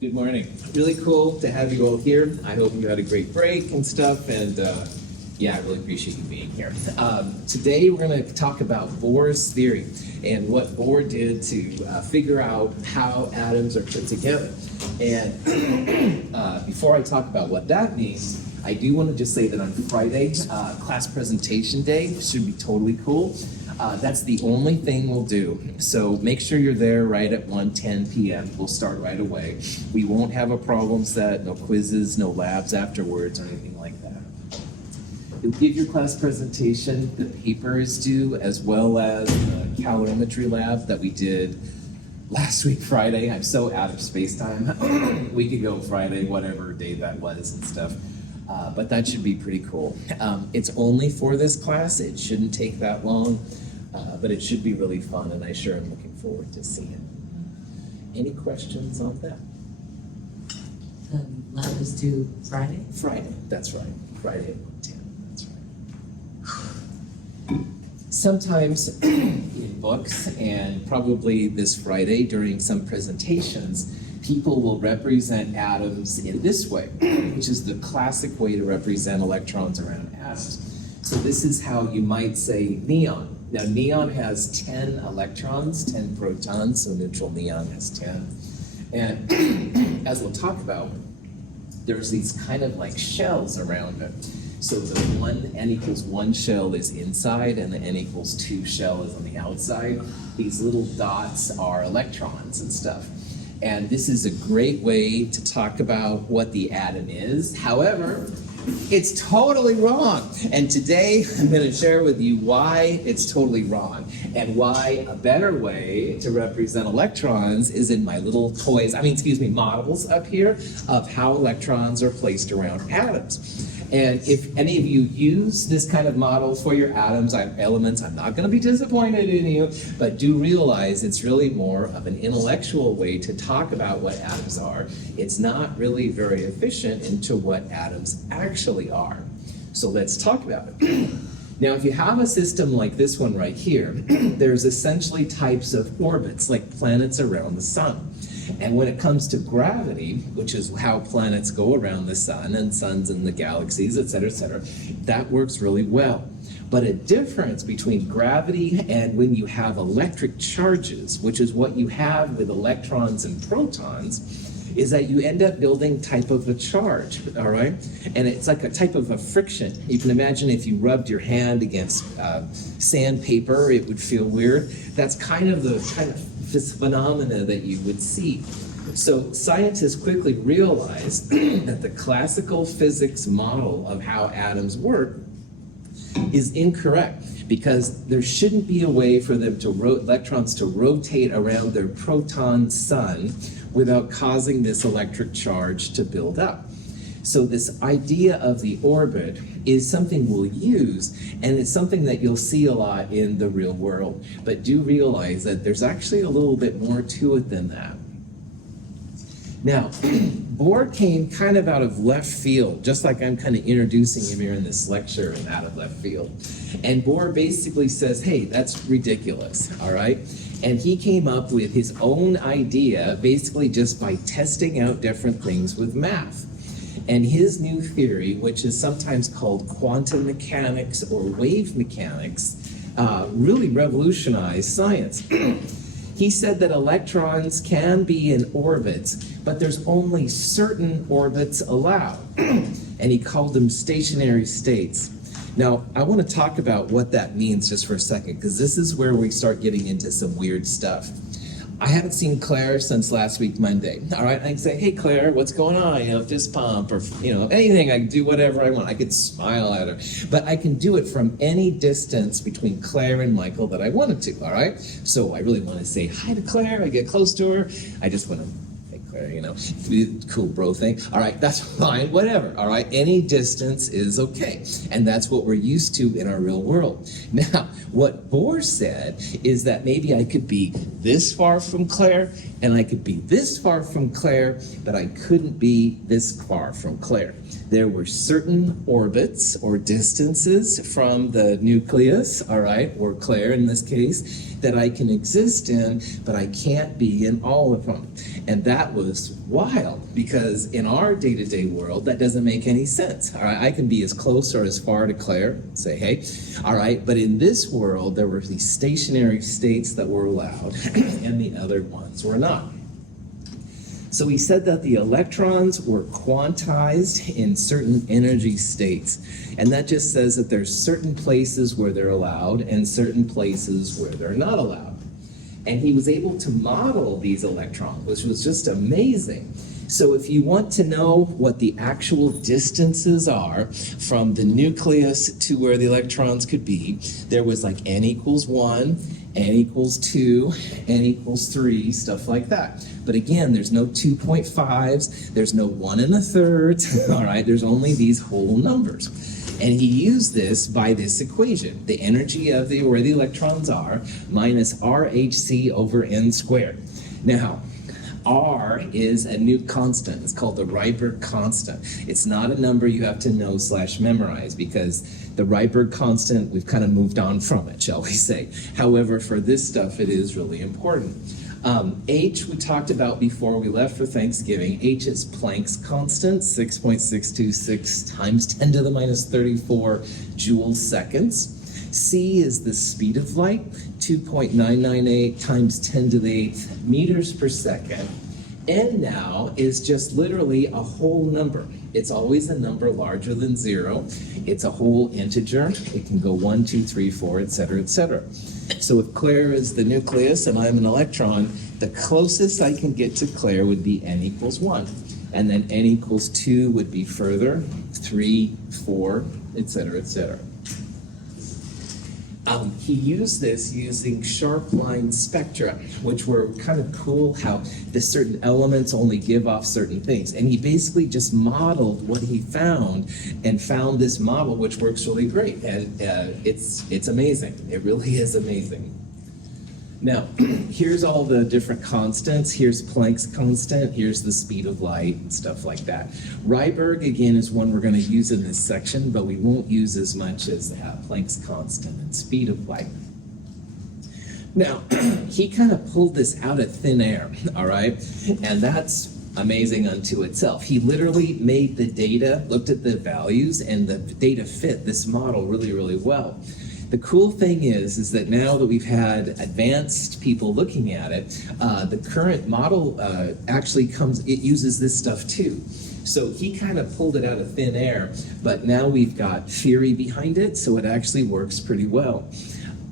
Good morning. Really cool to have you all here. I hope you had a great break and stuff, and yeah, I really appreciate you being here. Today we're going to talk about Bohr's theory and what Bohr did to figure out how atoms are put together. And before I talk about what that means, I do want to just say that on Friday, class presentation day should be totally cool. That's the only thing we'll do. So make sure you're there right at 1:10 p.m. We'll start right away. We won't have a problem set, no quizzes, no labs afterwards or anything like that. You'll give your class presentation, the paper is due, as well as the calorimetry lab that we did last week Friday. I'm so out of space-time. Week ago Friday, whatever day that was and stuff. But that should be pretty cool. It's only for this class. It shouldn't take that long, but it should be really fun, and I sure am looking forward to seeing it. Any questions on that? The lab is due Friday? Friday, that's right. Friday at 1:10, that's right. Sometimes in books, and probably this Friday during some presentations, people will represent atoms in this way, which is the classic way to represent electrons around atoms. So this is how you might say neon. Now neon has 10 electrons, 10 protons, so neutral neon has 10. And as we'll talk about, there's these kind of like shells around it. So the n equals 1 shell is inside and the n equals 2 shell is on the outside. These little dots are electrons and stuff. And this is a great way to talk about what the atom is. However, it's totally wrong. And today I'm going to share with you why it's totally wrong and why a better way to represent electrons is in my little models up here of how electrons are placed around atoms. And if any of you use this kind of model for your elements, I'm not going to be disappointed in you, but do realize it's really more of an intellectual way to talk about what atoms are. It's not really very efficient into what atoms actually are. So let's talk about it. Now, if you have a system like this one right here, there's essentially types of orbits, like planets around the sun. And when it comes to gravity, which is how planets go around the sun and suns in the galaxies, et cetera, that works really well. But a difference between gravity and when you have electric charges, which is what you have with electrons and protons, is that you end up building type of a charge, all right? And it's like a type of a friction. You can imagine if you rubbed your hand against sandpaper, it would feel weird. That's kind of this phenomena that you would see. So scientists quickly realized that the classical physics model of how atoms work is incorrect because there shouldn't be a way for them to electrons to rotate around their proton sun without causing this electric charge to build up. So this idea of the orbit is something we'll use, and it's something that you'll see a lot in the real world. But do realize that there's actually a little bit more to it than that. Now, Bohr came kind of out of left field, just like I'm kind of introducing him here in this lecture and out of left field. And Bohr basically says, hey, that's ridiculous, all right? And he came up with his own idea basically just by testing out different things with math. And his new theory, which is sometimes called quantum mechanics or wave mechanics, really revolutionized science. He said that electrons can be in orbits, but there's only certain orbits allowed. And he called them stationary states. Now, I want to talk about what that means just for a second, because this is where we start getting into some weird stuff. I haven't seen Claire since last week, Monday. All right, I can say, hey, Claire, what's going on? Fist pump or, anything. I can do whatever I want. I could smile at her. But I can do it from any distance between Claire and Michael that I wanted to, all right? So I really want to say hi to Claire. I get close to her. I just want to, hey, Claire, cool bro thing. All right, that's fine, whatever, all right? Any distance is okay. And that's what we're used to in our real world. Now, what Bohr said is that maybe I could be this far from Claire and I could be this far from Claire, but I couldn't be this far from Claire. There were certain orbits or distances from the nucleus, all right, or Claire in this case, that I can exist in, but I can't be in all of them. And that was wild, because in our day-to-day world, that doesn't make any sense. All right, I can be as close or as far to Claire, say, hey, all right, but in this world, there were these stationary states that were allowed, and the other ones were not. So he said that the electrons were quantized in certain energy states. And that just says that there's certain places where they're allowed and certain places where they're not allowed. And he was able to model these electrons, which was just amazing. So if you want to know what the actual distances are from the nucleus to where the electrons could be, there was like n equals 1, n equals 2, n equals 3, stuff like that. But again, there's no 2.5s, there's no 1 1/3, all right? There's only these whole numbers. And he used this by this equation, the energy of where the electrons are minus RHC over n squared. Now, R is a new constant. It's called the Heisenberg constant. It's not a number you have to know / memorize, because the Heisenberg constant, we've kind of moved on from it, shall we say. Tihowever, for this stuff, it is really important. H we talked about before we left for Thanksgiving. H is Planck's constant, 6.626 times 10 to the minus 34 joule seconds. C is the speed of light, 2.998 times 10 to the 8th meters per second. N now is just literally a whole number. It's always a number larger than 0. It's a whole integer. It can go 1, 2, 3, 4, etc., etc. So if Claire is the nucleus and I'm an electron, the closest I can get to Claire would be n equals 1. And then n equals 2 would be further, 3, 4, etc., etc. He used this using sharp line spectra, which were kind of cool, how the certain elements only give off certain things. And he basically just modeled what he found and found this model, which works really great. And it's amazing. It really is amazing. Now, here's all the different constants. Here's Planck's constant. Here's the speed of light and stuff like that. Heisenberg, again, is one we're going to use in this section, but we won't use as much as Planck's constant and speed of light. Now, he kind of pulled this out of thin air, all right? And that's amazing unto itself. He literally made the data, looked at the values, and the data fit this model really, really well. The cool thing is that now that we've had advanced people looking at it, the current model actually it uses this stuff too. So he kind of pulled it out of thin air, but now we've got theory behind it, so it actually works pretty well.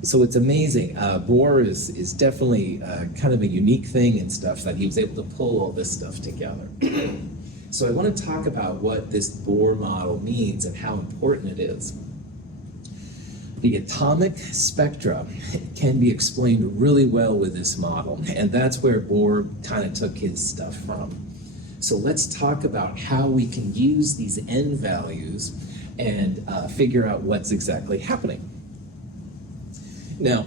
So it's amazing. Bohr is definitely kind of a unique thing and stuff, that he was able to pull all this stuff together. So I want to talk about what this Bohr model means and how important it is. The atomic spectra can be explained really well with this model, and that's where Bohr kind of took his stuff from. So let's talk about how we can use these n values and figure out what's exactly happening. Now,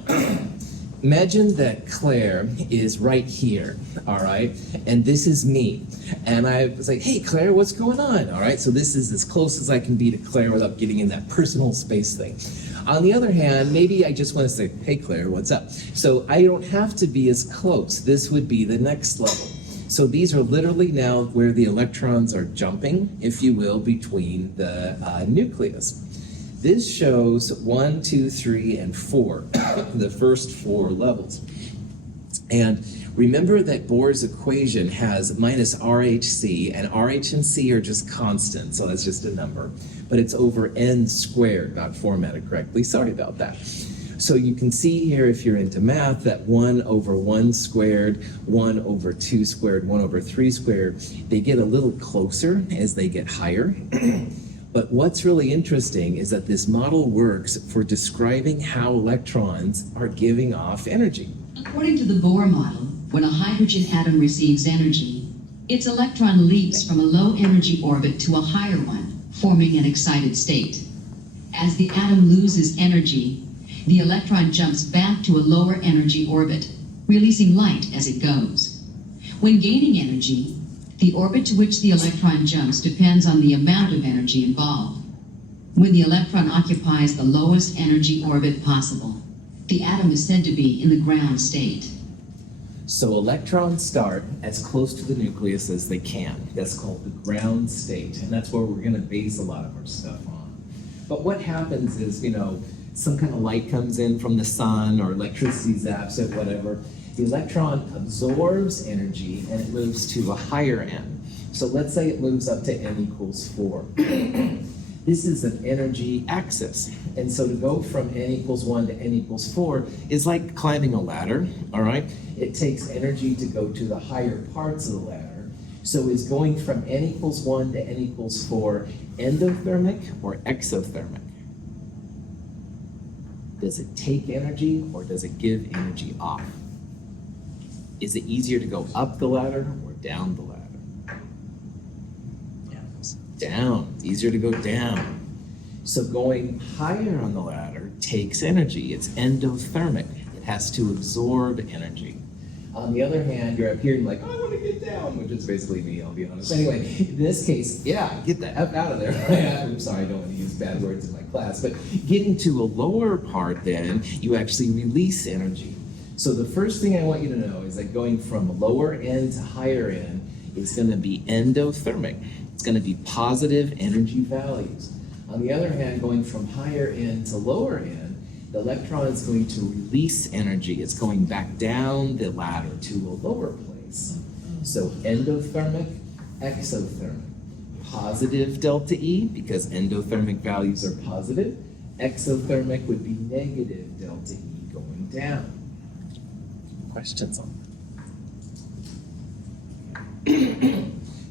imagine that Claire is right here, all right? And this is me. And I was like, hey, Claire, what's going on? All right, so this is as close as I can be to Claire without getting in that personal space thing. On the other hand, maybe I just want to say, hey, Claire, what's up? So I don't have to be as close. This would be the next level. So these are literally now where the electrons are jumping, if you will, between the nucleus. This shows 1, 2, 3, and 4, the first 4 levels. And remember that Bohr's equation has minus RHC, and RH and C are just constant, so that's just a number. But it's over n squared, not formatted correctly. Sorry about that. So you can see here, if you're into math, that 1 over 1 squared, 1 over 2 squared, 1 over 3 squared, they get a little closer as they get higher. But what's really interesting is that this model works for describing how electrons are giving off energy. According to the Bohr model, when a hydrogen atom receives energy, its electron leaps from a low energy orbit to a higher one, forming an excited state. As the atom loses energy, the electron jumps back to a lower energy orbit, releasing light as it goes. When gaining energy, the orbit to which the electron jumps depends on the amount of energy involved. When the electron occupies the lowest energy orbit possible, The atom is said to be in the ground state. So electrons start as close to the nucleus as they can. That's called the ground state, and that's where we're going to base a lot of our stuff on. But what happens is, some kind of light comes in from the sun or electricity zaps it, whatever. The electron absorbs energy and it moves to a higher n. So let's say it moves up to n equals 4. This is an energy axis. And so to go from n equals 1 to n equals 4 is like climbing a ladder, all right? It takes energy to go to the higher parts of the ladder. So is going from n equals 1 to n equals 4 endothermic or exothermic? Does it take energy or does it give energy off? Is it easier to go up the ladder or down the ladder? Down. Easier to go down. So going higher on the ladder takes energy. It's endothermic. It has to absorb energy. On the other hand, you're up here and like, I want to get down, which is basically me, I'll be honest. Anyway, in this case, yeah, get the F out of there. I'm sorry, I don't want to use bad words in my class, but getting to a lower part then, you actually release energy. So the first thing I want you to know is that going from lower end to higher end is going to be endothermic. It's going to be positive energy values. On the other hand, going from higher end to lower end, the electron is going to release energy. It's going back down the ladder to a lower place. So endothermic, exothermic. Positive delta E, because endothermic values are positive. Exothermic would be negative delta E going down. Questions on that?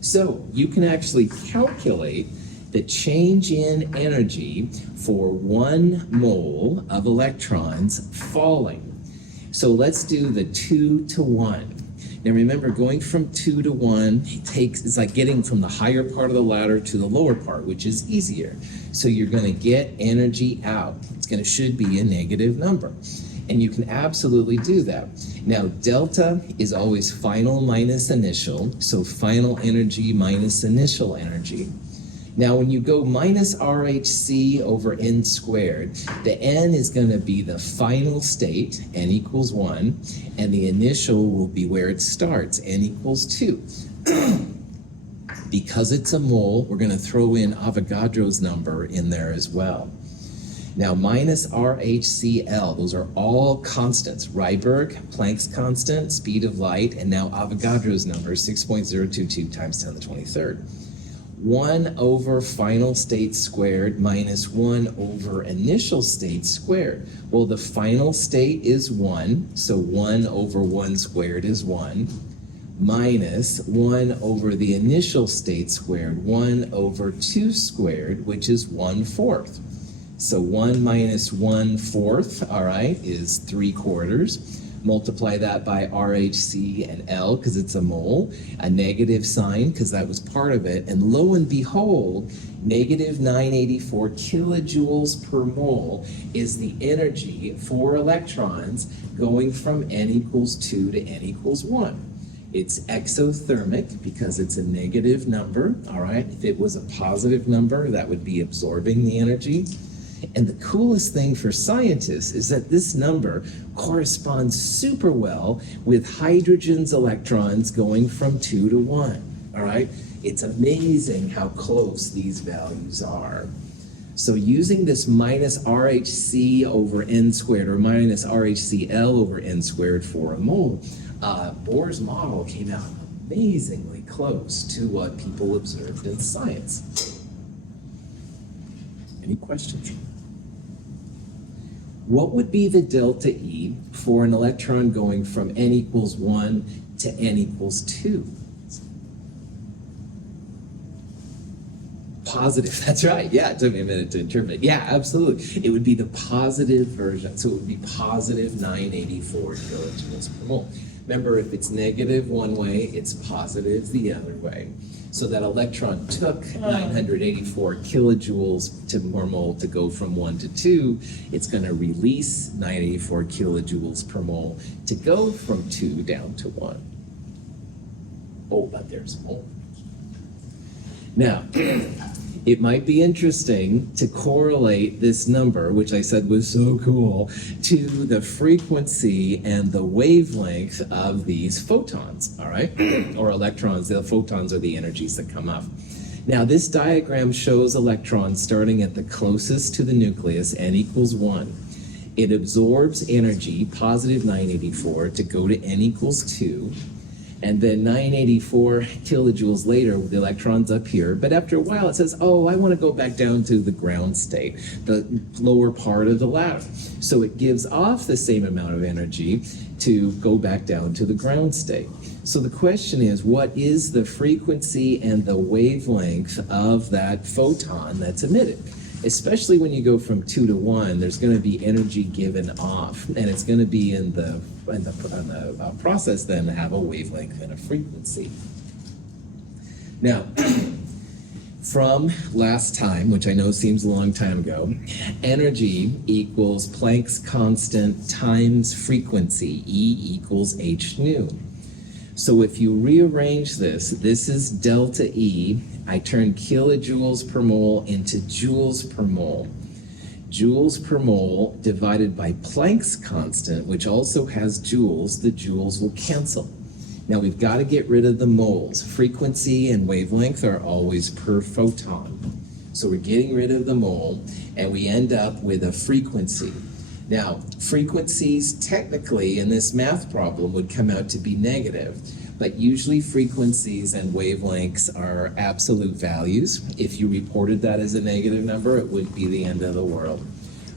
So you can actually calculate the change in energy for 1 mole of electrons falling. So let's do the 2 to 1. Now remember, going from 2 to 1 it's like getting from the higher part of the ladder to the lower part, which is easier. So you're going to get energy out. Should be a negative number. And you can absolutely do that. Now, delta is always final minus initial, so final energy minus initial energy. Now, when you go minus RHC over n squared, the n is going to be the final state, n equals 1, and the initial will be where it starts, n equals 2. Because it's a mole, we're going to throw in Avogadro's number in there as well. Now, minus RHCl, those are all constants. Rydberg, Planck's constant, speed of light, and now Avogadro's number, 6.022 times 10 to the 23rd. 1 over final state squared minus 1 over initial state squared. Well, the final state is 1, so 1 over 1 squared is 1, minus 1 over the initial state squared, 1 over 2 squared, which is 1/4. So 1 minus 1/4, all right, is 3/4. Multiply that by RHC and L, because it's a mole, a negative sign, because that was part of it, and lo and behold, negative 984 kilojoules per mole is the energy for electrons going from n equals 2 to n equals 1. It's exothermic because it's a negative number, all right? If it was a positive number, that would be absorbing the energy. And the coolest thing for scientists is that this number corresponds super well with hydrogen's electrons going from 2 to 1, all right? It's amazing how close these values are. So using this minus RHC over n squared or minus RHCl over n squared for a mole, Bohr's model came out amazingly close to what people observed in science. Any questions? What would be the delta E for an electron going from n equals 1 to n equals 2? Positive, that's right. Yeah, it took me a minute to interpret. Yeah, absolutely. It would be the positive version. So it would be positive 984 kilojoules per mole. Remember, if it's negative one way, it's positive the other way. So that electron took 984 kilojoules per mole to go from 1 to 2. It's going to release 984 kilojoules per mole to go from 2 down to 1. Oh, but there's more. Now, it might be interesting to correlate this number, which I said was so cool, to the frequency and the wavelength of these photons, all right? Or electrons. The photons are the energies that come off. Now, this diagram shows electrons starting at the closest to the nucleus, n equals 1. It absorbs energy, positive 984, to go to n equals 2. And then 984 kilojoules later, the electron's up here. But after a while, it says, oh, I want to go back down to the ground state, the lower part of the ladder. So it gives off the same amount of energy to go back down to the ground state. So the question is, what is the frequency and the wavelength of that photon that's emitted? Especially when you go from 2 to 1, there's going to be energy given off, and it's going to be in the process then to have a wavelength and a frequency. Now, from last time, which I know seems a long time ago, energy equals Planck's constant times frequency, E equals h nu. So if you rearrange this, this is delta E. I turn kilojoules per mole into joules per mole. Joules per mole divided by Planck's constant, which also has joules, the joules will cancel. Now we've got to get rid of the moles. Frequency and wavelength are always per photon. So we're getting rid of the mole, and we end up with a frequency. Now, frequencies technically in this math problem would come out to be negative, but usually frequencies and wavelengths are absolute values. If you reported that as a negative number, it would be the end of the world.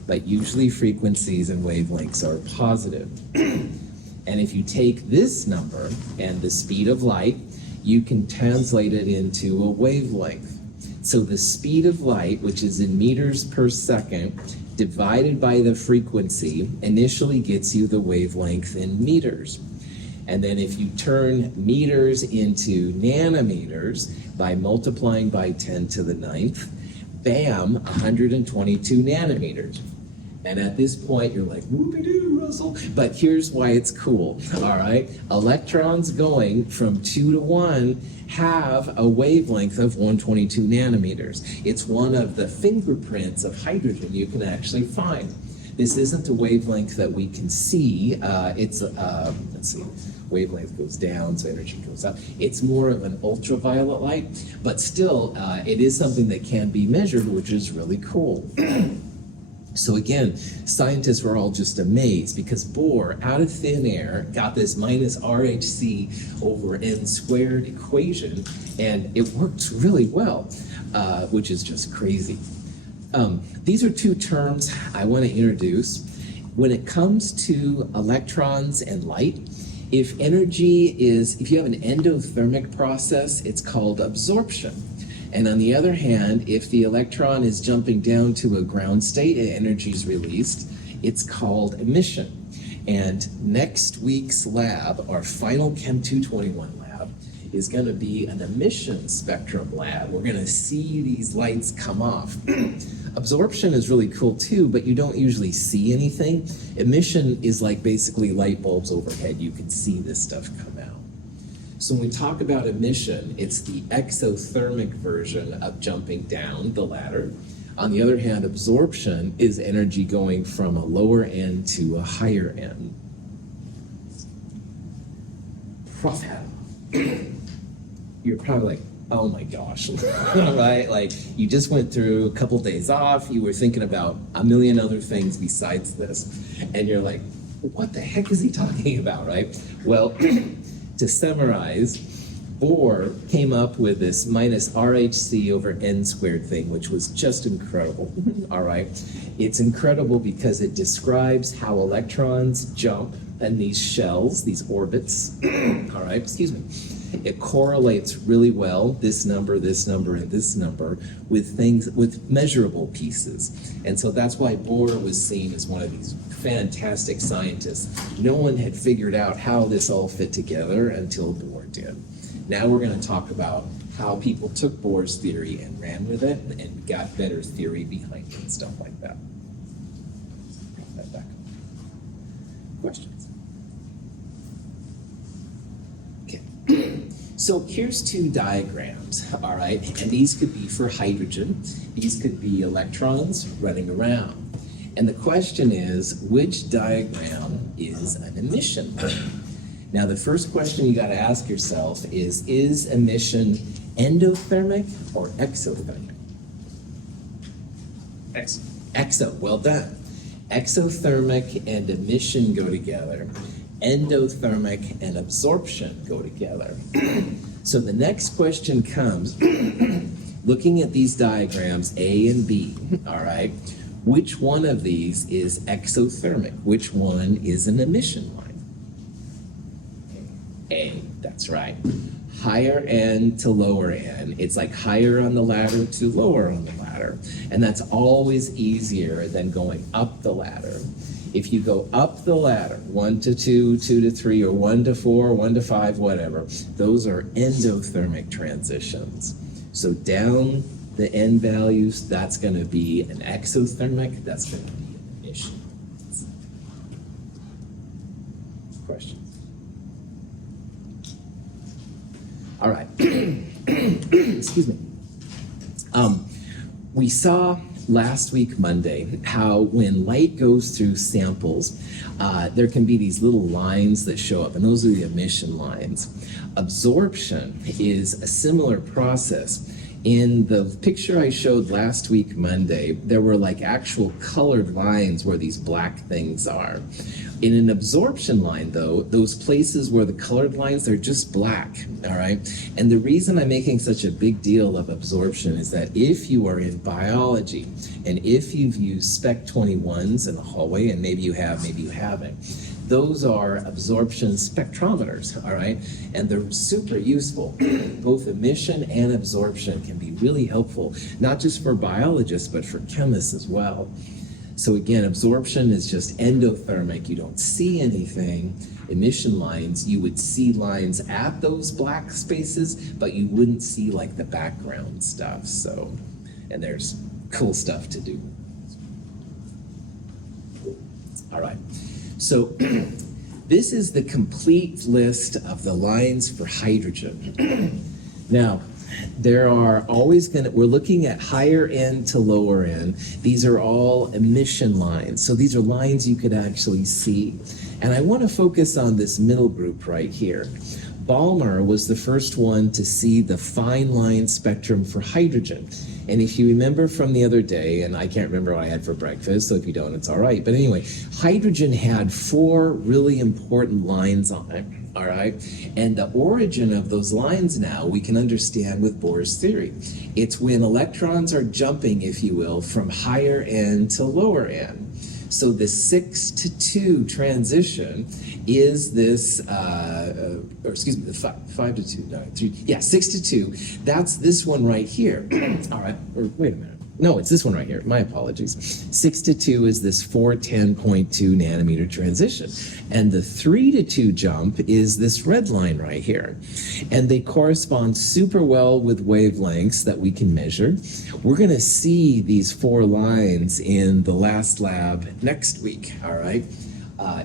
But usually frequencies and wavelengths are positive. And if you take this number and the speed of light, you can translate it into a wavelength. So the speed of light, which is in meters per second, divided by the frequency, initially gets you the wavelength in meters. And then if you turn meters into nanometers by multiplying by 10 to the 9th, bam, 122 nanometers. And at this point, you're like, whoopie-doo, Russell. But here's why it's cool, all right? Electrons going from 2 to 1 have a wavelength of 122 nanometers. It's one of the fingerprints of hydrogen you can actually find. This isn't a wavelength that we can see. Let's see, wavelength goes down, so energy goes up. It's more of an ultraviolet light, but still, it is something that can be measured, which is really cool. So again, scientists were all just amazed because Bohr, out of thin air, got this minus RHC over n squared equation, and it works really well, which is just crazy. These are two terms I want to introduce. When it comes to electrons and light, if you have an endothermic process, it's called absorption. And on the other hand, if the electron is jumping down to a ground state and energy is released, it's called emission. And next week's lab, our final Chem 221 lab, is going to be an emission spectrum lab. We're going to see these lights come off. Absorption is really cool too, but you don't usually see anything. Emission is like basically light bulbs overhead. You can see this stuff come out. So when we talk about emission, it's the exothermic version of jumping down the ladder. On the other hand, absorption is energy going from a lower end to a higher end. Prof. You're probably like, oh my gosh, right? Like you just went through a couple days off, you were thinking about a million other things besides this, and you're like, what the heck is he talking about, right? Well, to summarize, Bohr came up with this minus RHC over n squared thing, which was just incredible, all right? It's incredible because it describes how electrons jump in these shells, these orbits, all right, excuse me. It correlates really well, this number, and this number, with things, with measurable pieces. And so that's why Bohr was seen as one of these fantastic scientists. No one had figured out how this all fit together until Bohr did. Now we're going to talk about how people took Bohr's theory and ran with it and got better theory behind it and stuff like that. Put that back. Questions? Okay. So here's two diagrams, all right? And these could be for hydrogen. These could be electrons running around. And the question is, which diagram is an emission line? Now, the first question you got to ask yourself is emission endothermic or exothermic? Exo, well done. Exothermic and emission go together. Endothermic and absorption go together. So the next question comes, looking at these diagrams, A and B, all right, which one of these is exothermic? Which one is an emission line? A, that's right. Higher n to lower n. It's like higher on the ladder to lower on the ladder. And that's always easier than going up the ladder. If you go up the ladder, 1 to 2, 2 to 3, or 1 to 4, 1 to 5, whatever, those are endothermic transitions. So down the n values, that's going to be an exothermic, that's going to be an emission. Questions? All right. Excuse me. We saw last week, Monday, how when light goes through samples, there can be these little lines that show up, and those are the emission lines. Absorption is a similar process. In the picture I showed last week, Monday, there were like actual colored lines where these black things are. In an absorption line, though, those places where the colored lines, they're just black, all right? And the reason I'm making such a big deal of absorption is that if you are in biology, and if you've used Spec 21s in the hallway, and maybe you have, maybe you haven't, those are absorption spectrometers, all right? And they're super useful. Both emission and absorption can be really helpful, not just for biologists, but for chemists as well. So again, absorption is just endothermic. You don't see anything. Emission lines, you would see lines at those black spaces, but you wouldn't see like the background stuff. So, and there's cool stuff to do. All right. So this is the complete list of the lines for hydrogen. Now, there are always we're looking at higher n to lower n. These are all emission lines. So these are lines you could actually see. And I want to focus on this middle group right here. Balmer was the first one to see the fine line spectrum for hydrogen. And if you remember from the other day, and I can't remember what I had for breakfast, so if you don't, it's all right. But anyway, hydrogen had 4 really important lines on it, all right? And the origin of those lines now we can understand with Bohr's theory. It's when electrons are jumping, if you will, from higher n to lower n. So the 6 to 2 transition is this, or excuse me, the 5 to 2, no, 3, yeah, 6 to 2, that's this one right here. All right, or wait a minute. No, it's this one right here. My apologies. 6 to 2 is this 410.2 nanometer transition. And the 3 to 2 jump is this red line right here. And they correspond super well with wavelengths that we can measure. We're going to see these 4 lines in the last lab next week, all right?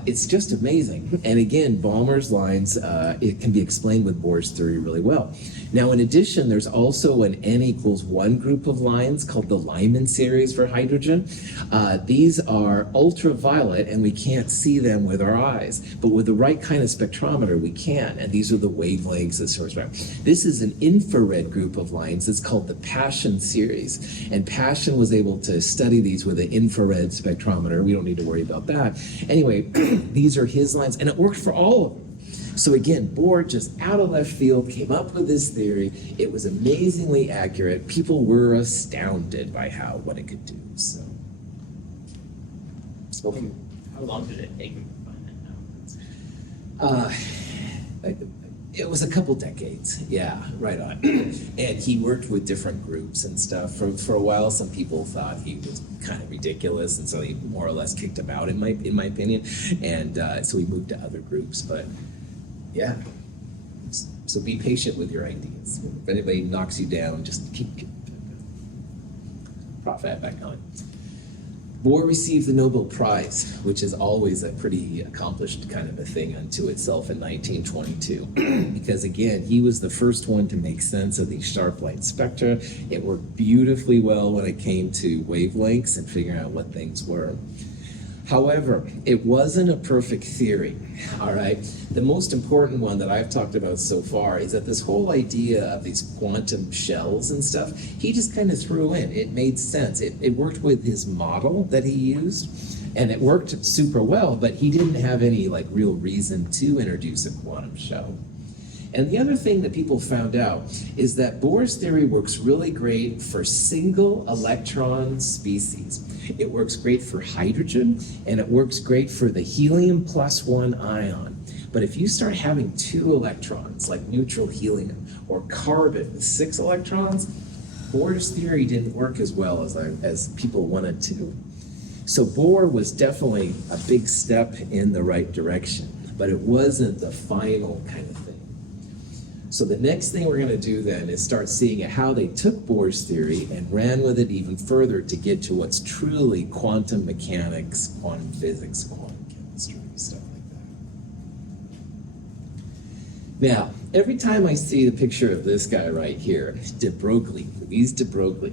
It's just amazing. And again, Balmer's lines, it can be explained with Bohr's theory really well. Now, in addition, there's also an n equals 1 group of lines called the Lyman series for hydrogen. These are ultraviolet, and we can't see them with our eyes. But with the right kind of spectrometer, we can. And these are the wavelengths that source. This is an infrared group of lines. It's called the Paschen series. And Paschen was able to study these with an infrared spectrometer. We don't need to worry about that. Anyway, these are his lines, and it worked for all of them. So again, Bohr, just out of left field, came up with this theory. It was amazingly accurate. People were astounded by what it could do. So, how long did it take him to find that out? It was a couple decades. Yeah, right on. And he worked with different groups and stuff. For a while, some people thought he was kind of ridiculous, and so he more or less kicked him out, in my opinion. And so he moved to other groups. But yeah, so be patient with your ideas. If anybody knocks you down, just keep Prof. back on. Bohr received the Nobel Prize, which is always a pretty accomplished kind of a thing unto itself in 1922. Because again, he was the first one to make sense of these sharp light spectra. It worked beautifully well when it came to wavelengths and figuring out what things were. However, it wasn't a perfect theory, all right? The most important one that I've talked about so far is that this whole idea of these quantum shells and stuff, he just kind of threw in. It made sense. It worked with his model that he used, and it worked super well, but he didn't have any like real reason to introduce a quantum shell. And the other thing that people found out is that Bohr's theory works really great for single electron species. It works great for hydrogen, and it works great for the helium +1 ion. But if you start having 2 electrons, like neutral helium, or carbon with 6 electrons, Bohr's theory didn't work as well as people wanted to. So Bohr was definitely a big step in the right direction, but it wasn't the final kind of thing. So the next thing we're going to do then is start seeing how they took Bohr's theory and ran with it even further to get to what's truly quantum mechanics, quantum physics, quantum chemistry, stuff like that. Now, every time I see the picture of this guy right here, de Broglie, Louise de Broglie,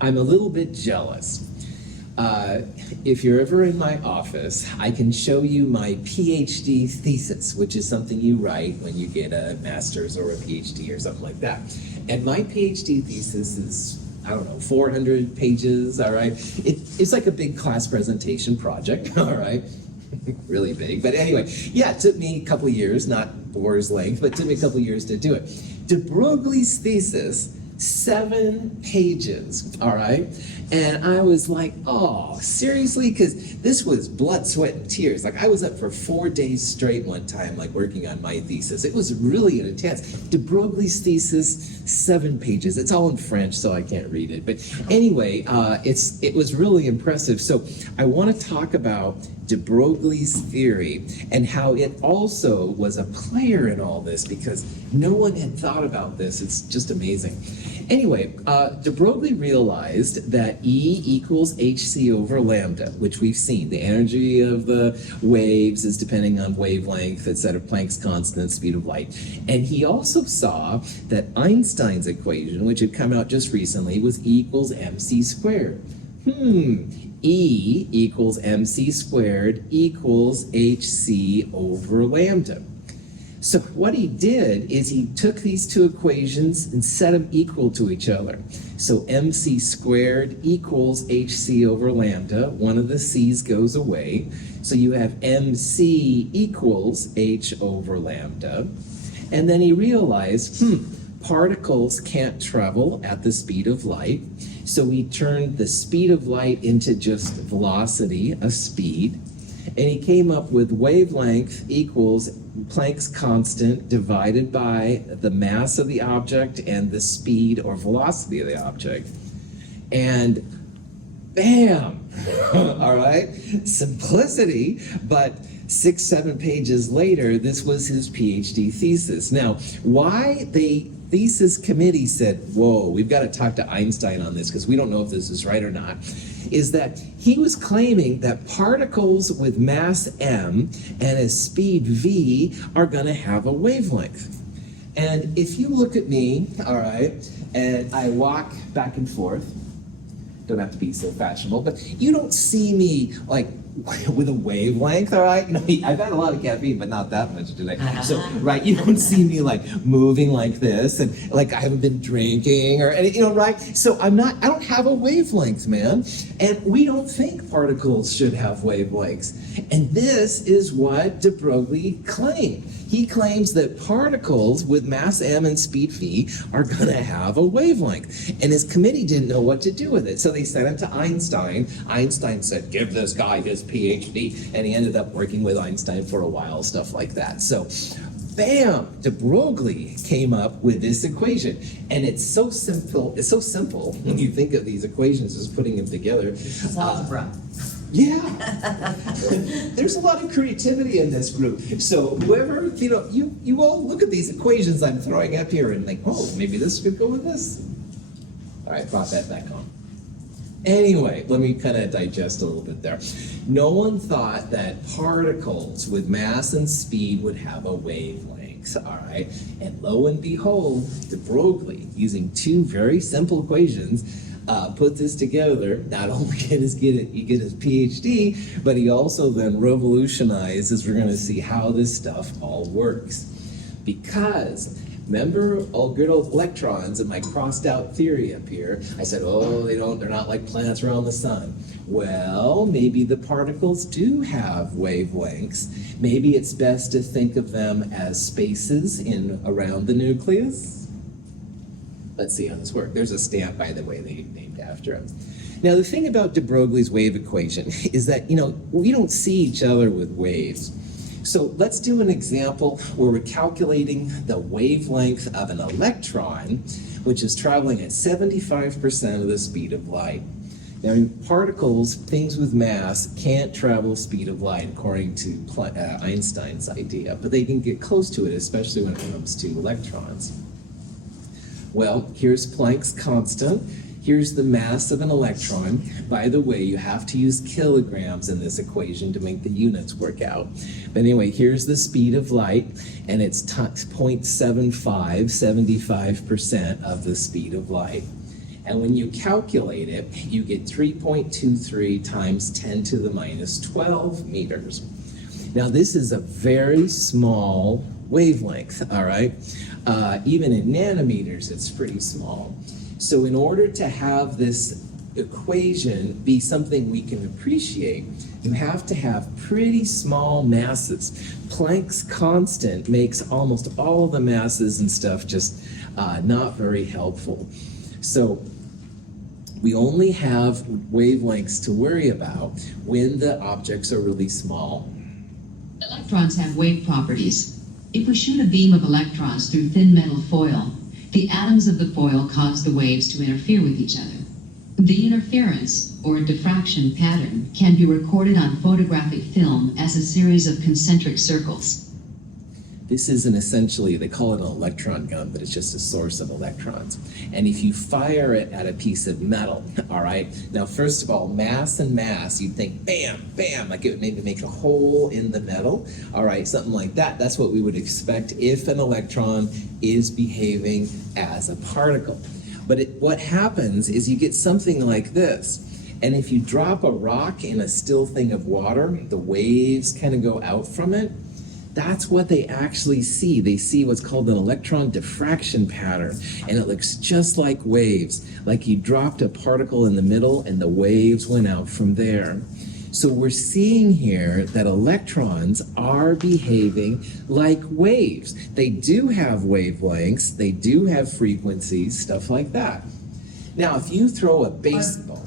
I'm a little bit jealous. If you're ever in my office, I can show you my PhD thesis, which is something you write when you get a master's or a PhD or something like that. And my PhD thesis is, I don't know, 400 pages, all right? It's like a big class presentation project, all right? Really big. But anyway, yeah, it took me a couple of years, not Bohr's length, but it took me a couple of years to do it. De Broglie's thesis, 7 pages, all right? And I was like, oh, seriously? Because this was blood, sweat, and tears. Like, I was up for 4 days straight one time, like, working on my thesis. It was really intense. De Broglie's thesis, 7 pages. It's all in French, so I can't read it. But anyway, it was really impressive. So I want to talk about de Broglie's theory and how it also was a player in all this, because no one had thought about this. It's just amazing. Anyway, de Broglie realized that E equals hc over lambda, which we've seen. The energy of the waves is depending on wavelength, etc., Planck's constant, speed of light. And he also saw that Einstein's equation, which had come out just recently, was E equals mc squared. E equals mc squared equals hc over lambda. So what he did is he took these 2 equations and set them equal to each other. So mc squared equals hc over lambda. One of the c's goes away. So you have mc equals h over lambda. And then he realized, particles can't travel at the speed of light. So he turned the speed of light into just velocity, a speed. And he came up with wavelength equals Planck's constant divided by the mass of the object and the speed or velocity of the object. And bam! All right? Simplicity, but 6-7 pages later, this was his PhD thesis. Now, why the thesis committee said, whoa, we've got to talk to Einstein on this because we don't know if this is right or not, is that he was claiming that particles with mass m and a speed v are going to have a wavelength. And if you look at me, all right, and I walk back and forth, don't have to be so fashionable, but you don't see me like with a wavelength, all right? You know, I've had a lot of caffeine, but not that much today. So, right, you don't see me like moving like this, and like I haven't been drinking or any, you know, right? So I don't have a wavelength, man. And we don't think particles should have wavelengths. And this is what de Broglie claimed. He claims that particles with mass m and speed v are going to have a wavelength. And his committee didn't know what to do with it. So they sent him to Einstein. Einstein said, give this guy his PhD. And he ended up working with Einstein for a while, stuff like that. So bam, de Broglie came up with this equation. And it's so simple when you think of these equations, just putting them together. It's algebra. Yeah, there's a lot of creativity in this group. So whoever, you all look at these equations I'm throwing up here and think, oh, maybe this could go with this. All right, brought that back on. Anyway, let me kind of digest a little bit there. No one thought that particles with mass and speed would have a wavelength, all right? And lo and behold, de Broglie, using two very simple equations, put this together. Not only did he get his PhD, but he also then revolutionized, as we're going to see, how this stuff all works. Because remember all good old electrons in my crossed out theory up here? I said, oh, they're not like planets around the sun. Well, maybe the particles do have wavelengths. Maybe it's best to think of them as spaces around the nucleus. Let's see how this works. There's a stamp, by the way, they named after him. Now, the thing about de Broglie's wave equation is that, we don't see each other with waves. So let's do an example where we're calculating the wavelength of an electron, which is traveling at 75% of the speed of light. Now, in particles, things with mass can't travel speed of light, according to Einstein's idea, but they can get close to it, especially when it comes to electrons. Well, here's Planck's constant. Here's the mass of an electron. By the way, you have to use kilograms in this equation to make the units work out. But anyway, here's the speed of light, and it's 0.75, 75% of the speed of light. And when you calculate it, you get 3.23 times 10 to the minus 12 meters. Now, this is a very small wavelength, all right? Even in nanometers, it's pretty small. So in order to have this equation be something we can appreciate, you have to have pretty small masses. Planck's constant makes almost all the masses and stuff just not very helpful. So we only have wavelengths to worry about when the objects are really small. Electrons have wave properties. If we shoot a beam of electrons through thin metal foil, the atoms of the foil cause the waves to interfere with each other. The interference, or diffraction pattern, can be recorded on photographic film as a series of concentric circles. This isn't essentially, they call it an electron gun, but it's just a source of electrons. And if you fire it at a piece of metal, all right, now first of all, mass and mass, you'd think bam, bam, like it would maybe make a hole in the metal, all right, something like that. That's what we would expect if an electron is behaving as a particle. But what happens is you get something like this. And if you drop a rock in a still thing of water, the waves kind of go out from it. That's what they actually see. They see what's called an electron diffraction pattern, and it looks just like waves, like you dropped a particle in the middle and the waves went out from there. So we're seeing here that electrons are behaving like waves. They do have wavelengths, they do have frequencies, stuff like that. Now, if you throw a baseball,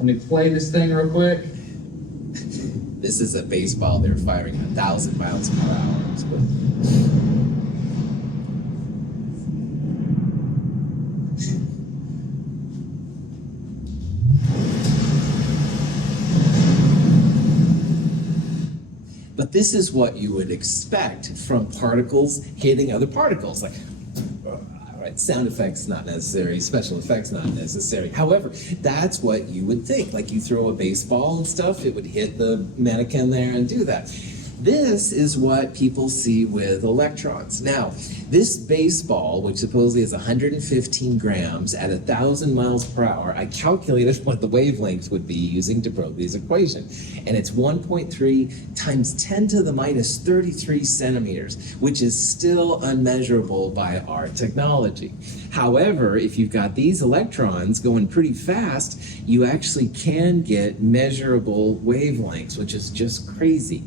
Let me play this thing real quick. This is a baseball they're firing 1,000 miles per hour. But this is what you would expect from particles hitting other particles. Like, right, sound effects not necessary, special effects not necessary. However, that's what you would think. Like you throw a baseball and stuff, it would hit the mannequin there and do that. This is what people see with electrons. Now, this baseball, which supposedly is 115 grams at 1,000 miles per hour, I calculated what the wavelength would be using de Broglie's equation. And it's 1.3 times 10 to the minus 33 centimeters, which is still unmeasurable by our technology. However, if you've got these electrons going pretty fast, you actually can get measurable wavelengths, which is just crazy.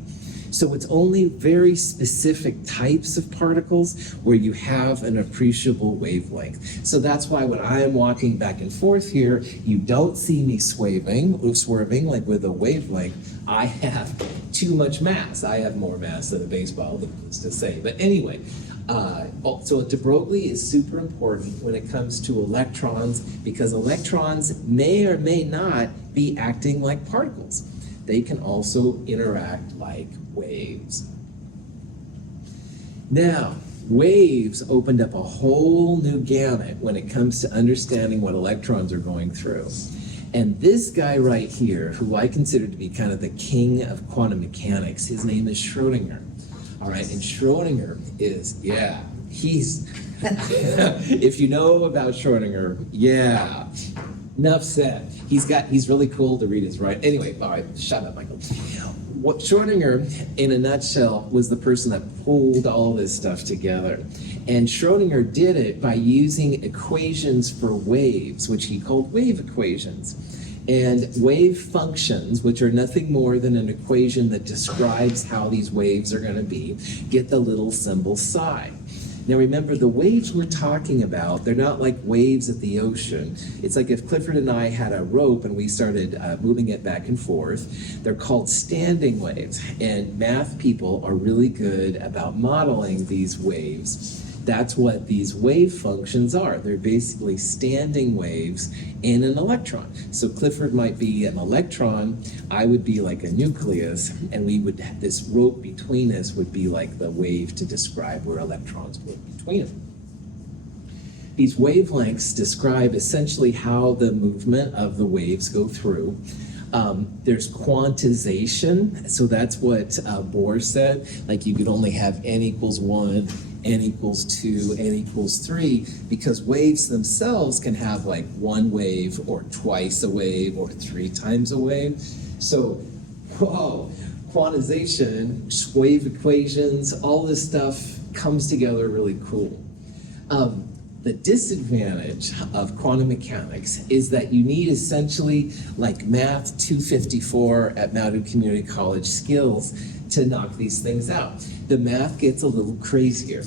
So it's only very specific types of particles where you have an appreciable wavelength. So that's why when I am walking back and forth here, you don't see me swerving like with a wavelength. I have too much mass. I have more mass than a baseball, needless to say. But anyway, so de Broglie is super important when it comes to electrons, because electrons may or may not be acting like particles. They can also interact like waves. Now, Waves opened up a whole new gamut when it comes to understanding what electrons are going through. And this guy right here, who I consider to be kind of the king of quantum mechanics, his name is Schrodinger. All right, and Schrodinger is, he's, if you know about Schrodinger, enough said. He's really cool to read his writing. Anyway, all right, shut up, Michael. What Schrodinger, in a nutshell, was the person that pulled all this stuff together. And Schrodinger did it by using equations for waves, which he called wave equations. And wave functions, which are nothing more than an equation that describes how these waves are going to be, get the little symbol psi. Now remember, the waves we're talking about, they're not like waves at the ocean. It's like if Clifford and I had a rope and we started moving it back and forth. They're called standing waves. And math people are really good about modeling these waves. That's what these wave functions are. They're basically standing waves in an electron. So Clifford might be an electron, I would be like a nucleus, and we would, this rope between us would be like the wave to describe where electrons were between them. These wavelengths describe essentially how the movement of the waves go through. There's quantization, so that's what Bohr said, like you could only have n equals 1, n equals 2, n equals 3, because waves themselves can have like one wave or twice a wave or 3 times a wave. So, whoa, quantization, wave equations, all this stuff comes together really cool. The disadvantage of quantum mechanics is that you need essentially like Math 254 at Mountain Community College skills to knock these things out. The math gets a little crazier.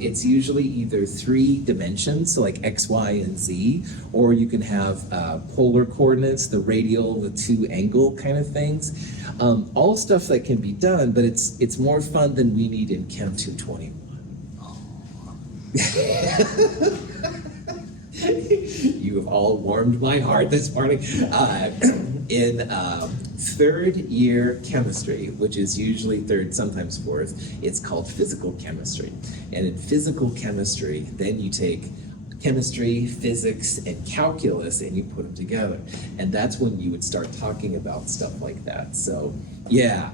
It's usually either 3 dimensions, so like X, Y, and Z, or you can have polar coordinates, the radial, the 2 angle kind of things. All stuff that can be done, but it's more fun than we need in Chem 221. You have all warmed my heart this morning. In 3rd year chemistry, which is usually 3rd, sometimes 4th, it's called physical chemistry. And in physical chemistry, then you take chemistry, physics, and calculus, and you put them together. And that's when you would start talking about stuff like that. So, yeah,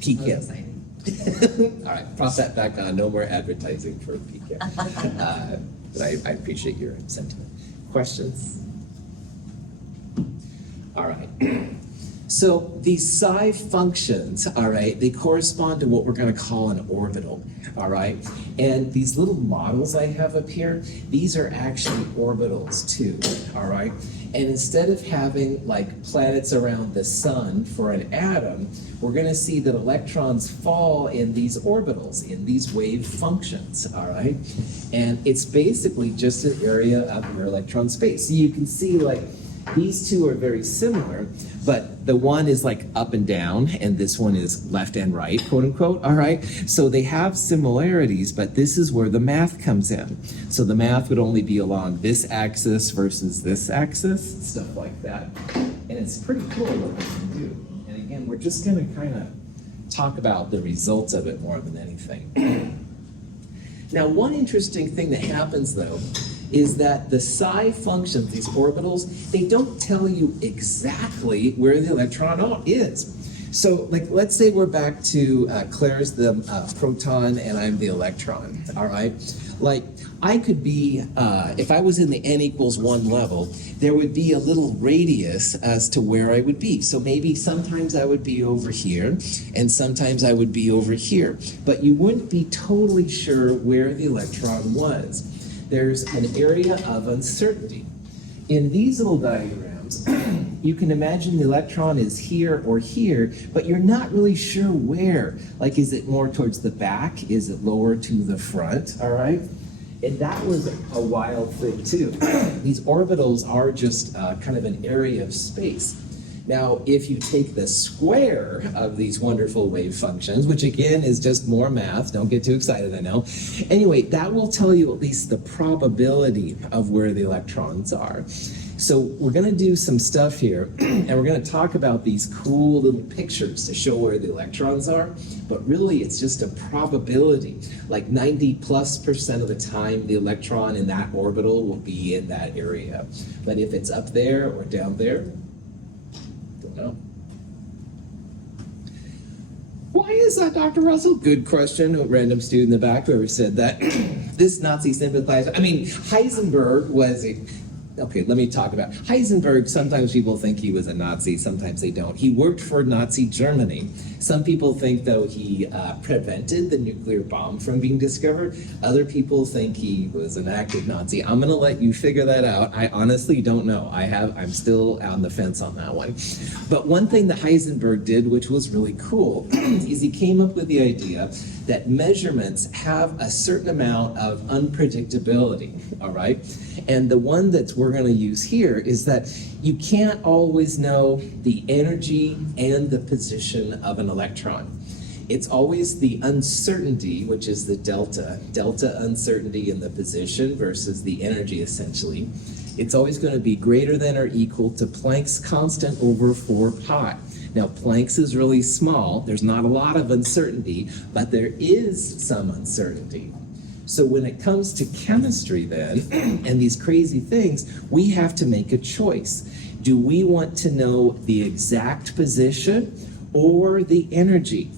PChem. All right, prop that back on. No more advertising for PChem. But I appreciate your sentiment. Questions? All right. So these psi functions, all right, they correspond to what we're going to call an orbital, all right? And these little models I have up here, these are actually orbitals too, all right? And instead of having like planets around the sun for an atom, we're going to see that electrons fall in these orbitals, in these wave functions, all right? And it's basically just an area of your electron space. So you can see like these two are very similar, but the one is like up and down, and this one is left and right, quote unquote, all right? So they have similarities, but this is where the math comes in. So the math would only be along this axis versus this axis, stuff like that. And it's pretty cool what we can do. And again, we're just gonna kind of talk about the results of it more than anything. Now, one interesting thing that happens though, is that the psi functions, these orbitals, they don't tell you exactly where the electron is. So, like, let's say we're back to Claire's the proton and I'm the electron, all right? Like, I could be, if I was in the n equals 1 level, there would be a little radius as to where I would be. So maybe sometimes I would be over here, and sometimes I would be over here. But you wouldn't be totally sure where the electron was. There's an area of uncertainty. In these little diagrams, you can imagine the electron is here or here, but you're not really sure where. Like, is it more towards the back? Is it lower to the front? All right? And that was a wild thing, too. These orbitals are just kind of an area of space. Now, if you take the square of these wonderful wave functions, which again is just more math, don't get too excited, I know. Anyway, that will tell you at least the probability of where the electrons are. So we're going to do some stuff here, and we're going to talk about these cool little pictures to show where the electrons are, but really it's just a probability. Like 90+% of the time, the electron in that orbital will be in that area. But if it's up there or down there, don't know. Why is that, Dr. Russell? Good question. A random student in the back whoever said that. This Nazi sympathizer. I mean, Heisenberg was a... Okay, let me talk about Heisenberg. Sometimes people think he was a Nazi, sometimes they don't. He worked for Nazi Germany. Some people think, though, he prevented the nuclear bomb from being discovered. Other people think he was an active Nazi. I'm going to let you figure that out. I honestly don't know. I'm still on the fence on that one. But one thing that Heisenberg did, which was really cool, is he came up with the idea that measurements have a certain amount of unpredictability, all right? And the one that we're going to use here is that you can't always know the energy and the position of an electron. It's always the uncertainty, which is the delta uncertainty in the position versus the energy, essentially. It's always going to be greater than or equal to Planck's constant over 4 pi. Now, Planck's is really small. There's not a lot of uncertainty, but there is some uncertainty. So when it comes to chemistry then, and these crazy things, we have to make a choice. Do we want to know the exact position or the energy?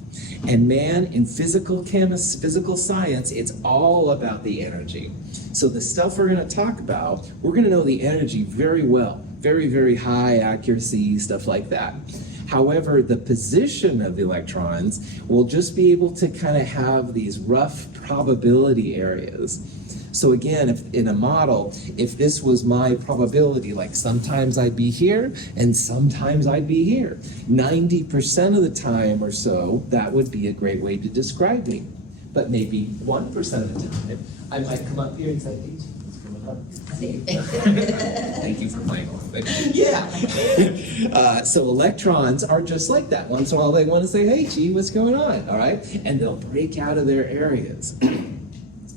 And man, in physical science, it's all about the energy. So the stuff we're going to talk about, we're going to know the energy very well. Very, very high accuracy, stuff like that. However, the position of the electrons will just be able to kind of have these rough probability areas. So again, if in a model, if this was my probability, like sometimes I'd be here and sometimes I'd be here, 90% of the time or so, that would be a great way to describe me. But maybe 1% of the time, I might come up here and say, hey, what's going on? Thank you for playing along. Yeah. So electrons are just like that. Once in a while they want to say, hey, gee, what's going on? All right. And they'll break out of their areas.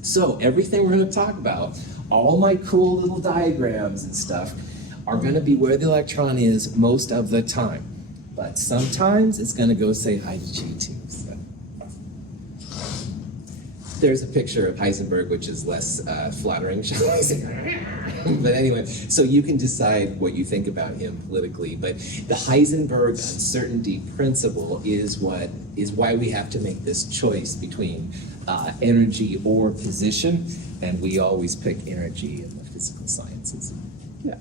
So everything we're going to talk about, all my cool little diagrams and stuff, are going to be where the electron is most of the time. But sometimes it's going to go say hi to G too. So. There's a picture of Heisenberg, which is less flattering, shall we say. But anyway, so you can decide what you think about him politically. But the Heisenberg Uncertainty Principle is why we have to make this choice between energy or position, and we always pick energy in the physical sciences. Yeah.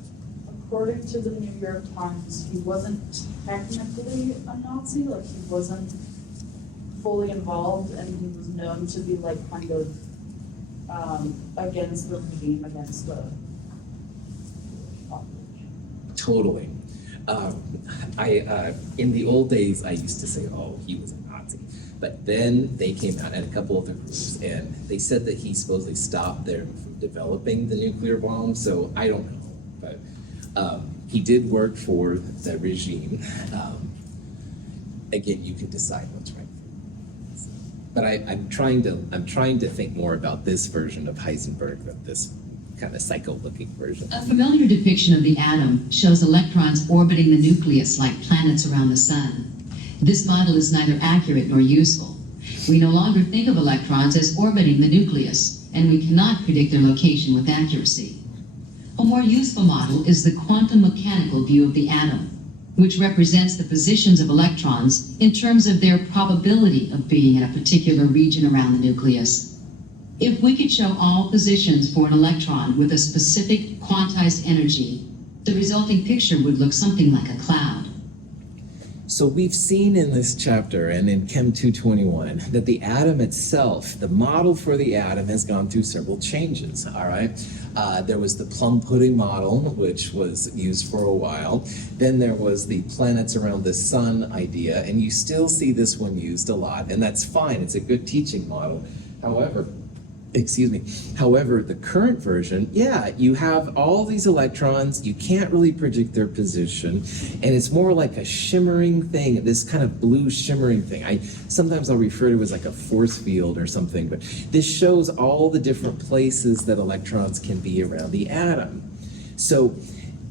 According to the New York Times, he wasn't technically a Nazi, like he wasn't fully involved, and he was known to be like kind of against the regime, against the population. Totally. In the old days, I used to say, oh, he was a Nazi. But then they came out, and a couple of the groups, and they said that he supposedly stopped them from developing the nuclear bomb, so I don't know. But he did work for the regime. Again, you can decide what's right. But I'm trying to think more about this version of Heisenberg than this kind of psycho-looking version. A familiar depiction of the atom shows electrons orbiting the nucleus like planets around the sun. This model is neither accurate nor useful. We no longer think of electrons as orbiting the nucleus, and we cannot predict their location with accuracy. A more useful model is the quantum mechanical view of the atom, which represents the positions of electrons in terms of their probability of being in a particular region around the nucleus. If we could show all positions for an electron with a specific quantized energy, the resulting picture would look something like a cloud. So we've seen in this chapter and in Chem 221 that the atom itself, the model for the atom, has gone through several changes, all right? There was the plum pudding model, which was used for a while. Then there was the planets around the sun idea, and you still see this one used a lot, and that's fine. It's a good teaching model. However, the current version, yeah, you have all these electrons, you can't really predict their position, and it's more like a shimmering thing, this kind of blue shimmering thing. Sometimes I'll refer to it as like a force field or something, but this shows all the different places that electrons can be around the atom. So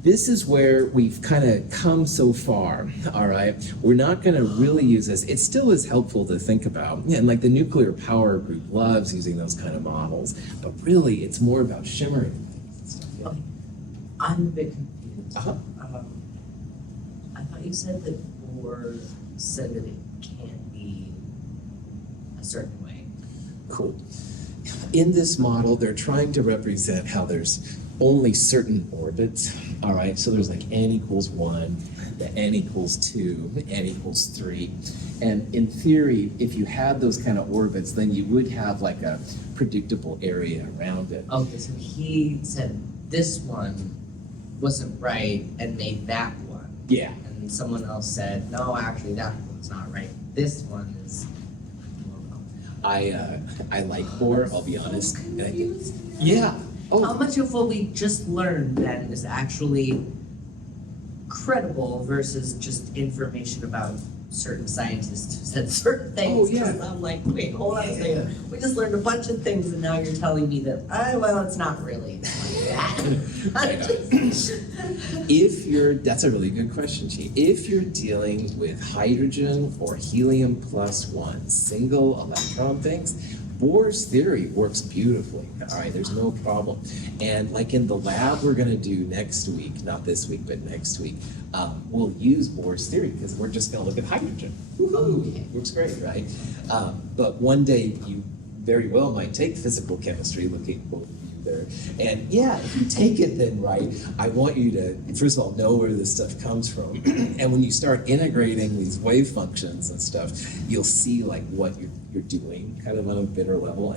this is where we've kind of come so far, all right? We're not going to really use this. It still is helpful to think about. And like the nuclear power group loves using those kind of models, but really it's more about shimmering things. Okay. I'm a bit confused. Uh-huh. I thought you said that Bohr said that it can't be a certain way. Cool. In this model, they're trying to represent how there's only certain orbits, all right? So there's like n equals 1, the n equals 2, n equals 3. And in theory, if you had those kind of orbits, then you would have like a predictable area around it. Okay, so he said this one wasn't right and made that one. Yeah. And someone else said, no, actually that one's not right. This one is more wrong. I like Bohr, I'll be honest. And I think, yeah. How much of what we just learned then is actually credible versus just information about certain scientists who said certain things? Oh, yeah. 'Cause I'm like, wait, hold on a second. We just learned a bunch of things and now you're telling me that, well, it's not really like that. That's a really good question, Chi. If you're dealing with hydrogen or helium plus 1 single electron things, Bohr's theory works beautifully, all right, there's no problem. And like in the lab we're gonna do next week, not this week, but next week, we'll use Bohr's theory because we're just gonna look at hydrogen. Okay. Works great, right? But one day you very well might take physical chemistry, looking at both of you there. And yeah, if you take it then right, I want you to, first of all, know where this stuff comes from. And when you start integrating these wave functions and stuff, you'll see like what you're doing kind of on a bigger level.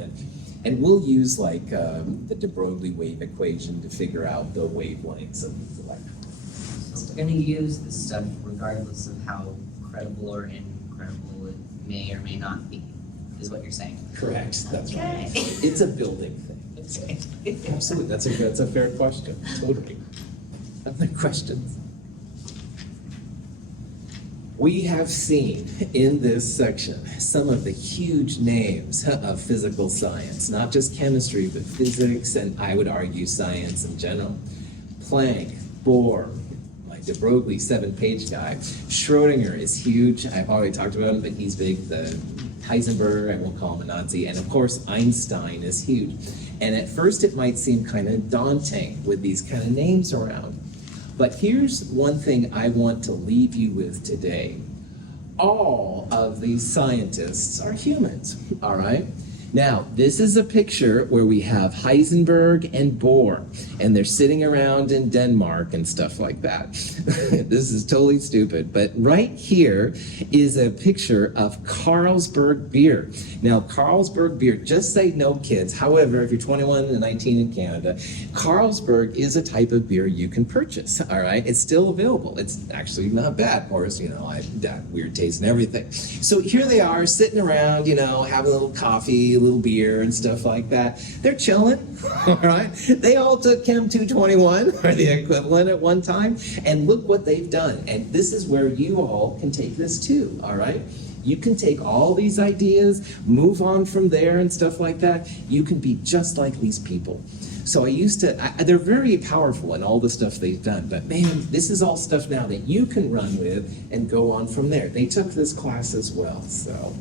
And we'll use like the de Broglie wave equation to figure out the wavelengths of these electrons. So we're gonna use this stuff regardless of how credible or incredible it may or may not be, is what you're saying. Correct, that's right. Okay. It's a building thing. Absolutely, that's a fair question, totally. Other questions? We have seen in this section some of the huge names of physical science, not just chemistry, but physics, and I would argue science in general. Planck, Bohr, like de Broglie 7-page guy. Schrodinger is huge. I've already talked about him, but he's big. The Heisenberg, I won't call him a Nazi, and of course Einstein is huge. And at first it might seem kind of daunting with these kind of names around. But here's one thing I want to leave you with today. All of these scientists are humans, all right? Now, this is a picture where we have Heisenberg and Bohr, and they're sitting around in Denmark and stuff like that. This is totally stupid, but right here is a picture of Carlsberg beer. Now, Carlsberg beer, just say no kids. However, if you're 21 and 19 in Canada, Carlsberg is a type of beer you can purchase, all right? It's still available. It's actually not bad, of course, you know, that weird taste and everything. So here they are sitting around, you know, having a little coffee, little beer and stuff like that. They're chilling, all right? They all took Chem 221 or the equivalent at one time, and look what they've done. And this is where you all can take this too, all right? You can take all these ideas, move on from there and stuff like that. You can be just like these people. So they're very powerful in all the stuff they've done, but man, this is all stuff now that you can run with and go on from there. They took this class as well, so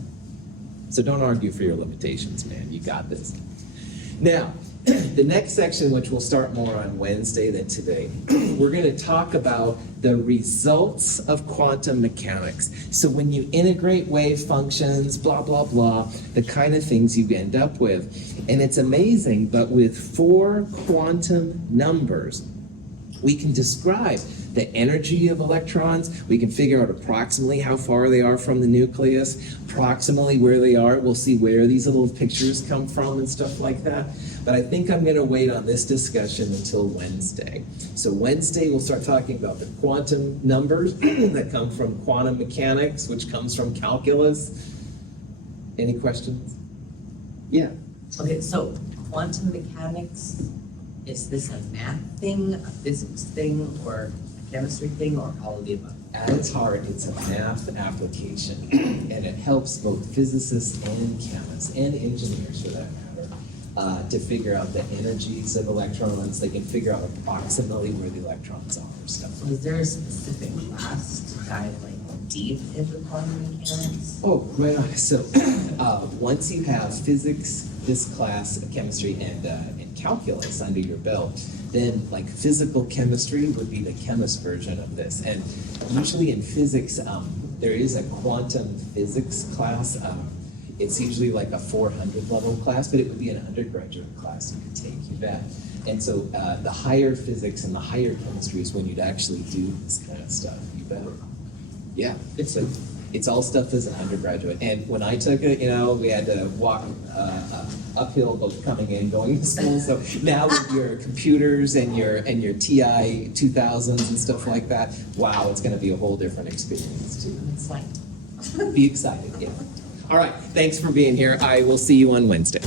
don't argue for your limitations, man. You got this. Now, the next section, which we'll start more on Wednesday than today, we're going to talk about the results of quantum mechanics. So when you integrate wave functions, blah, blah, blah, the kind of things you end up with. And it's amazing, but with 4 quantum numbers, we can describe the energy of electrons. We can figure out approximately how far they are from the nucleus, approximately where they are. We'll see where these little pictures come from and stuff like that. But I think I'm going to wait on this discussion until Wednesday. So Wednesday, we'll start talking about the quantum numbers that come from quantum mechanics, which comes from calculus. Any questions? Yeah. Okay, so quantum mechanics, is this a math thing, a physics thing, or a chemistry thing, or all of the above? At its heart, it's a math application, and it helps both physicists and chemists, and engineers for that matter, to figure out the energies of electrons. They can figure out approximately where the electrons are, stuff. So is there a specific class to dive like deep into quantum mechanics? Oh, right on. So once you have physics, this class, chemistry, and calculus under your belt, then like physical chemistry would be the chemist version of this. And usually in physics, there is a quantum physics class. It's usually like a 400 level class, but it would be an undergraduate class you could take, you bet. And so the higher physics and the higher chemistry is when you'd actually do this kind of stuff, you bet. Yeah, it's all stuff as an undergraduate. And when I took it, we had to walk uphill both coming and going to school. So now with your computers and your TI 2000s and stuff like that, wow, it's going to be a whole different experience too. It's like Be excited, yeah. All right, thanks for being here. I will see you on Wednesday.